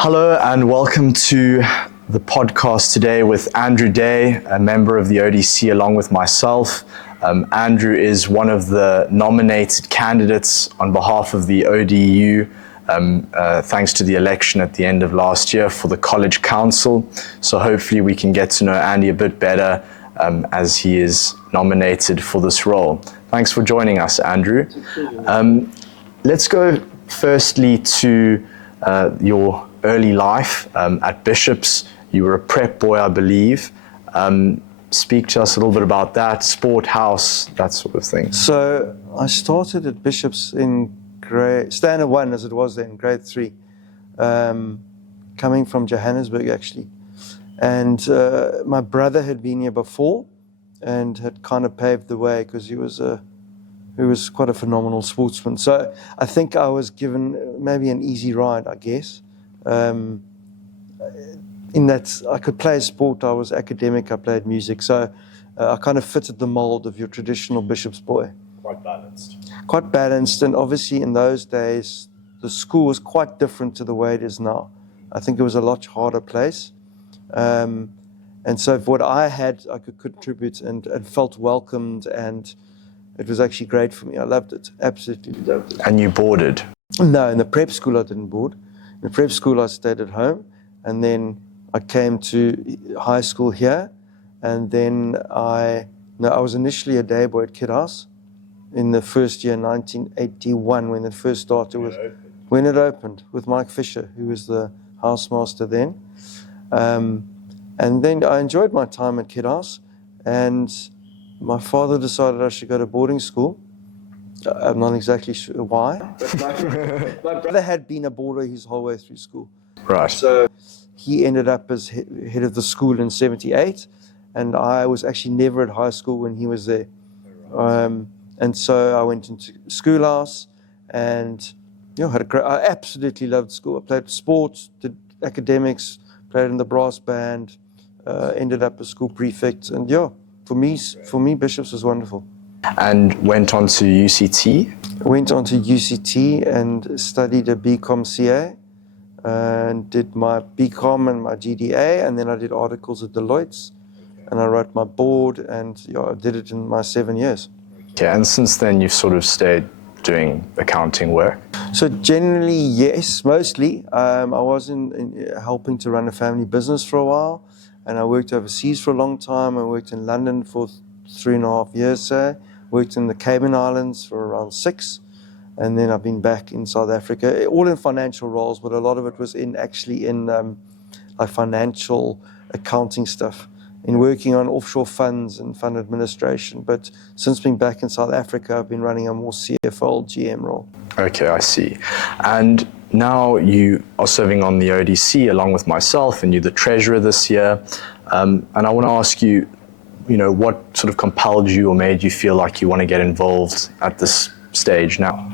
Hello and welcome to the podcast today with Andrew Day, a member of the ODC along with myself. Andrew is one of the nominated candidates on behalf of the ODU, thanks to the election at the end of last year for the College Council. So hopefully we can get to know Andy a bit better as he is nominated for this role. Thanks for joining us, Andrew. Let's go firstly to your early life at Bishop's. You were a prep boy, I believe. Speak to us a little bit about that, sport house, that sort of thing. So I started at Bishop's in standard 1 as it was then, grade 3, coming from Johannesburg actually. And my brother had been here before and had kind of paved the way because he was quite a phenomenal sportsman. So I think I was given maybe an easy ride, I guess. In that I could play sport, I was academic, I played music. So I kind of fitted the mold of your traditional Bishop's boy. Quite balanced. Quite balanced, and obviously in those days, the school was quite different to the way it is now. I think it was a lot harder place. And so what I had, I could contribute and felt welcomed, and it was actually great for me. I loved it, absolutely loved it. And you boarded? No, in the prep school I didn't board. In the prep school I stayed at home, and then I came to high school here, and then I was initially a day boy at Kid House in the first year, 1981, when it first started, when it opened with Mike Fisher, who was the housemaster then. And then I enjoyed my time at Kid House, and my father decided I should go to boarding school. I'm not exactly sure why, but my brother had been a boarder his whole way through school. Right. So he ended up as head of the school in 78, and I was actually never at high school when he was there. And so I went into schoolhouse, and I absolutely loved school. I played sports, did academics, played in the brass band, ended up a school prefect, and for me, Bishop's was wonderful. And went on to UCT? Went on to UCT and studied a BCom CA, and did my BCom and my GDA, and then I did articles at Deloitte's, and I wrote my board, and I did it in my 7 years. Okay, and since then you've sort of stayed doing accounting work? So generally, yes, mostly. I was in helping to run a family business for a while, and I worked overseas for a long time. I worked in London for 3.5 years, say. Worked in the Cayman Islands for around 6, and then I've been back in South Africa, all in financial roles, but a lot of it was in like financial accounting stuff, in working on offshore funds and fund administration. But since being back in South Africa, I've been running a more CFO, GM role. Okay, I see. And now you are serving on the ODC along with myself, and you're the treasurer this year. And I want to ask you, what sort of compelled you or made you feel like you want to get involved at this stage now?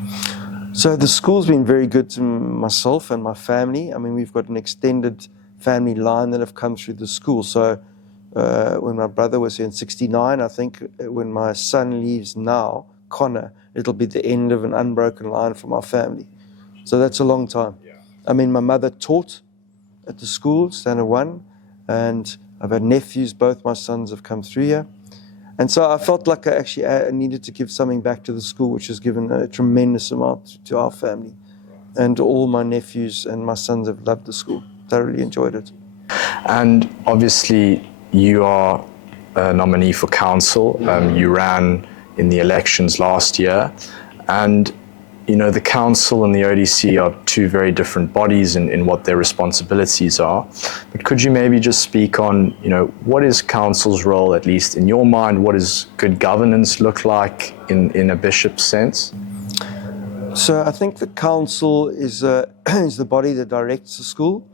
So the school's been very good to myself and my family. I mean, we've got an extended family line that have come through the school. So when my brother was here in 69, I think when my son leaves now, Connor, it'll be the end of an unbroken line from our family. So that's a long time. Yeah. I mean, my mother taught at the school, standard 1, and I've had nephews, both my sons have come through here. And so I felt like I needed to give something back to the school, which has given a tremendous amount to our family. And all my nephews and my sons have loved the school. Thoroughly enjoyed it. And obviously you are a nominee for council. You ran in the elections last year. And the council and the ODC are two very different bodies in what their responsibilities are. But could you maybe just speak on, what is council's role, at least in your mind? What does good governance look like in a bishop's sense? So I think the council is the body that directs the school.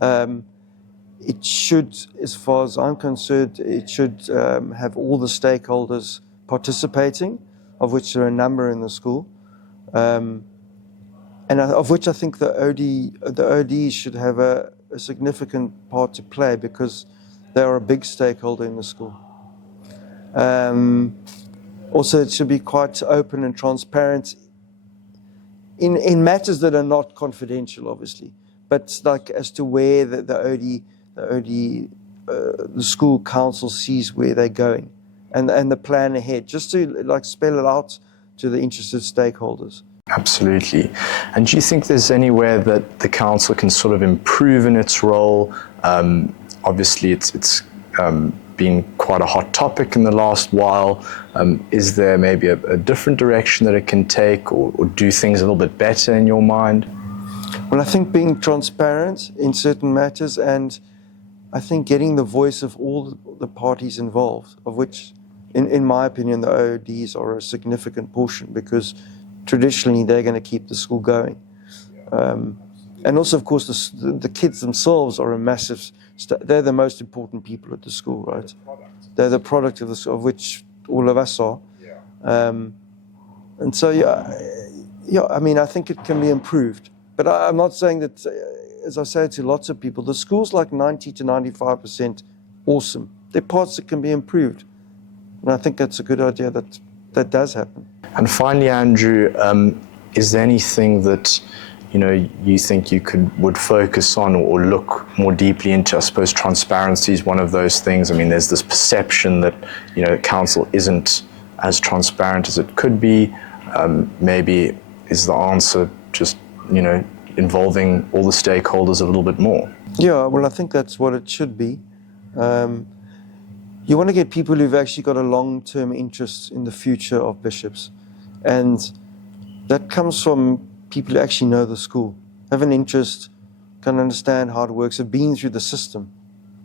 It should, as far as I'm concerned, it should have all the stakeholders participating, of which there are a number in the school. And of which I think the OD should have a significant part to play, because they are a big stakeholder in the school. Also, it should be quite open and transparent in matters that are not confidential, obviously. but like as to where the school council sees where they're going, and the plan ahead, just to like spell it out to the interested stakeholders. Absolutely. And do you think there's anywhere that the council can sort of improve in its role? Obviously, it's been quite a hot topic in the last while. Is there maybe a different direction that it can take, or do things a little bit better in your mind? Well, I think being transparent in certain matters, and I think getting the voice of all the parties involved, of which, in my opinion, the ODs are a significant portion, because traditionally they're going to keep the school going. And also, of course, the kids themselves are a massive, they're the most important people at the school, right? They're the product of the school, of which all of us are. And so, yeah, I mean, I think it can be improved. But I'm not saying that, as I say to lots of people, the school's like 90 to 95% awesome. There are parts that can be improved. And I think that's a good idea that does happen. And finally, Andrew, is there anything that you think you would focus on or look more deeply into? I suppose transparency is one of those things. I mean, there's this perception that council isn't as transparent as it could be. Maybe is the answer just involving all the stakeholders a little bit more? Yeah, well, I think that's what it should be. You want to get people who've actually got a long-term interest in the future of bishops, and that comes from people who actually know the school, have an interest, can understand how it works, have been through the system,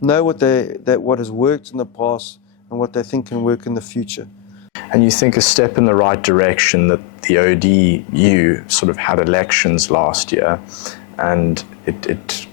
know what has worked in the past and what they think can work in the future. And you think a step in the right direction that the ODU sort of had elections last year, and it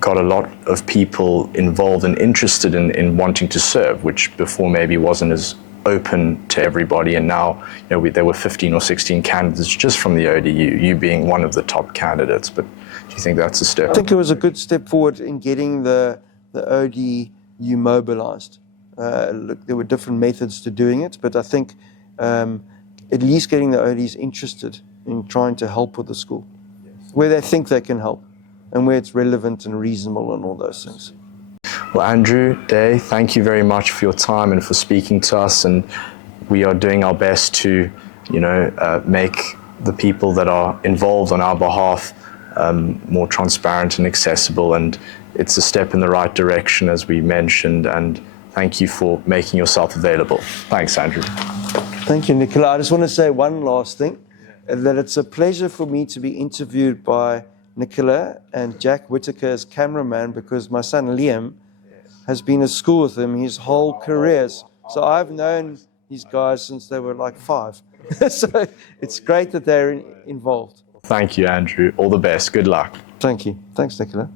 got a lot of people involved and interested in wanting to serve, which before maybe wasn't as open to everybody, and now there were 15 or 16 candidates just from the ODU, you being one of the top candidates. But do you think that's a step? I think it was a good step forward in getting the ODU mobilized. Look, there were different methods to doing it, but I think at least getting the ODs interested in trying to help with the school, where they think they can help, and where it's relevant and reasonable and all those things. Well, Andrew Day, thank you very much for your time and for speaking to us. And we are doing our best to, make the people that are involved on our behalf more transparent and accessible. And it's a step in the right direction, as we mentioned. And thank you for making yourself available. Thanks, Andrew. Thank you, Nicola. I just want to say one last thing, that it's a pleasure for me to be interviewed by Nicola and Jack Whitaker as cameraman, because my son Liam has been at school with him his whole career. So I've known these guys since they were like 5. So it's great that they're involved. Thank you, Andrew. All the best. Good luck. Thank you. Thanks, Nicola.